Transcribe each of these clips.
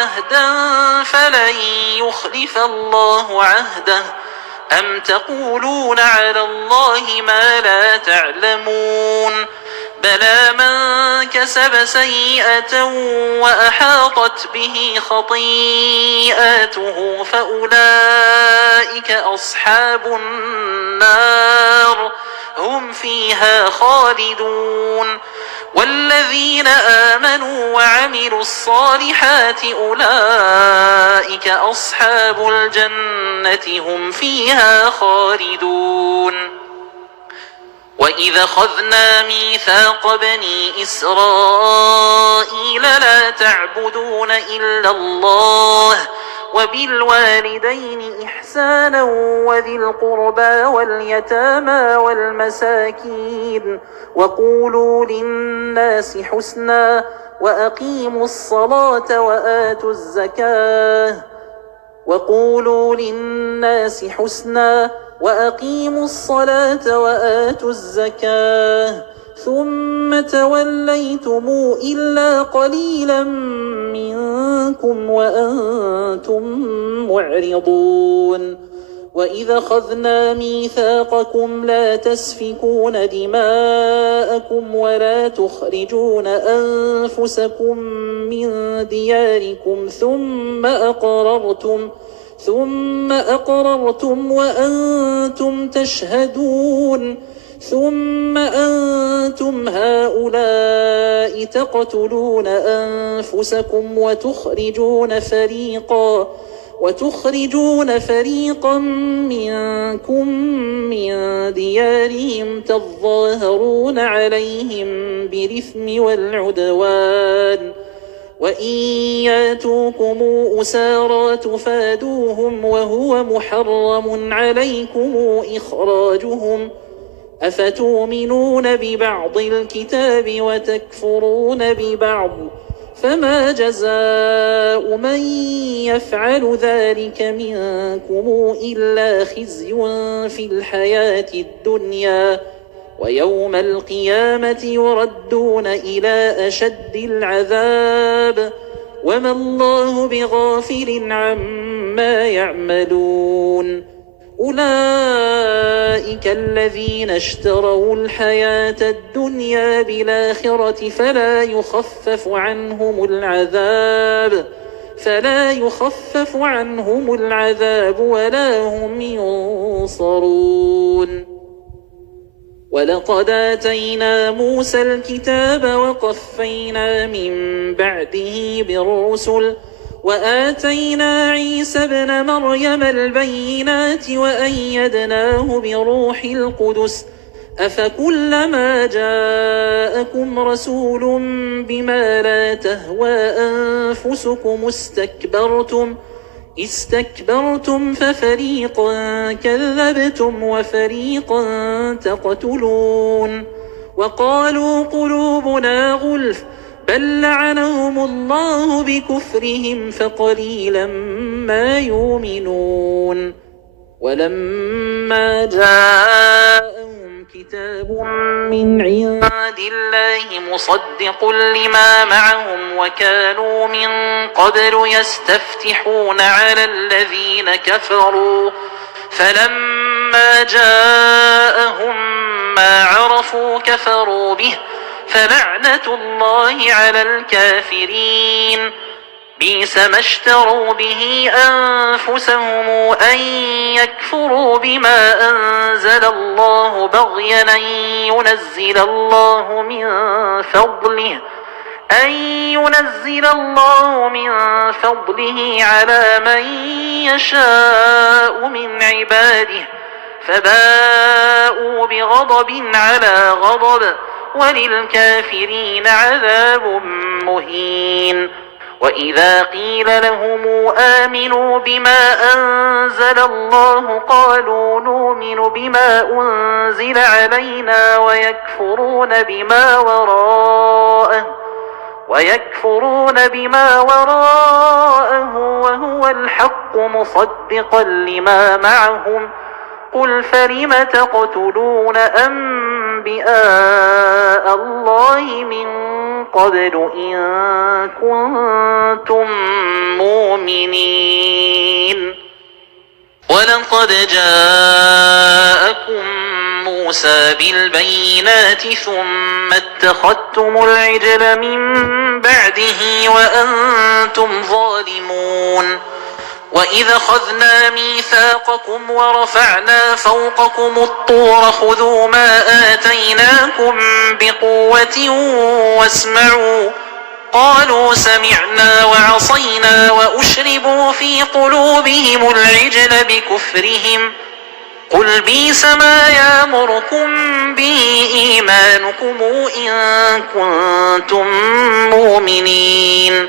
عهدا فلن يخلف الله عهده أم تقولون على الله ما لا تعلمون بلى من كسب سيئة وأحاطت به خطيئاته فأولئك أصحاب النار هم فيها خالدون والذين آمنوا وعملوا الصالحات أولئك أصحاب الجنة هم فيها خالدون وإذا أخذنا ميثاق بني إسرائيل لا تعبدون إلا الله وبالوالدين إحسانا وذي القربى واليتامى والمساكين وقولوا للناس حسنا وأقيموا الصلاة وآتوا الزكاة وقولوا للناس حسنا وأقيموا الصلاة وآتوا الزكاة ثم توليتم إلا قليلا منكم وأنتم معرضون وإذا أخذنا ميثاقكم لا تسفكون دماءكم ولا تخرجون أنفسكم من دياركم ثم أقررتم وأنتم تشهدون ثم أنتم هؤلاء تقتلون أنفسكم وتخرجون فريقا منكم من ديارهم تظاهرون عليهم بالإثم والعدوان وإن ياتوكم أسارى تفادوهم وهو محرم عليكم إخراجهم أفتؤمنون ببعض الكتاب وتكفرون ببعض فما جزاء من يفعل ذلك منكم إلا خزي في الحياة الدنيا ويوم القيامة يردون إلى أشد العذاب وما الله بغافل عما يعملون أولئك الذين اشتروا الحياة الدنيا بالآخرة فلا يخفف عنهم العذاب ولا هم ينصرون ولقد آتينا موسى الكتاب وقفينا من بعده بالرسل وآتينا عيسى ابن مريم البينات وأيدناه بروح القدس أفكلما جاءكم رسول بما لا تهوى أنفسكم استكبرتم ففريقا كذبتم وفريقا تقتلون وقالوا قلوبنا غلف بل لعنهم الله بكفرهم فقليلا ما يؤمنون ولما جاءهم كتاب من عند الله مصدق لما معهم وكانوا من قبل يستفتحون على الذين كفروا فلما جاءهم ما عرفوا كفروا به فلعنة الله على الكافرين بئس ما اشتروا به أنفسهم أن يكفروا بما أنزل الله بغيا أن ينزل الله من فضله على من يشاء من عباده فباءوا بغضب على غضب وللكافرين عذاب مهين وإذا قيل لهم آمنوا بما أنزل الله قالوا نؤمن بما أنزل علينا ويكفرون بما وراءه وهو الحق مصدقا لما معهم قل فلم تقتلون أنبياء الله من قبل إن كنتم مؤمنين. ولقد جاءكم موسى بالبينات ثم اتخذتم العجل من بعده وأنتم ظالمون. وإذا أخذنا ميثاقكم ورفعنا فوقكم الطور خذوا ما آتيناكم بقوة واسمعوا قالوا سمعنا وعصينا وأشربوا في قلوبهم العجل بكفرهم قل بئس ما يأمركم به إيمانكم إن كنتم مؤمنين.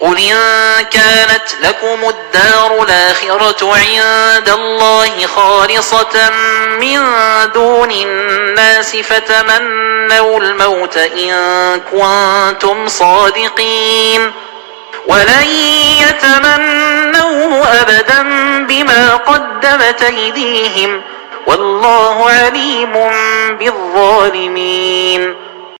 قل إن كانت لكم الدار الآخرة عند الله خالصة من دون الناس فتمنوا الموت إن كنتم صادقين ولن يتمنوه أبدا بما قدمت أيديهم والله عليم بالظالمين.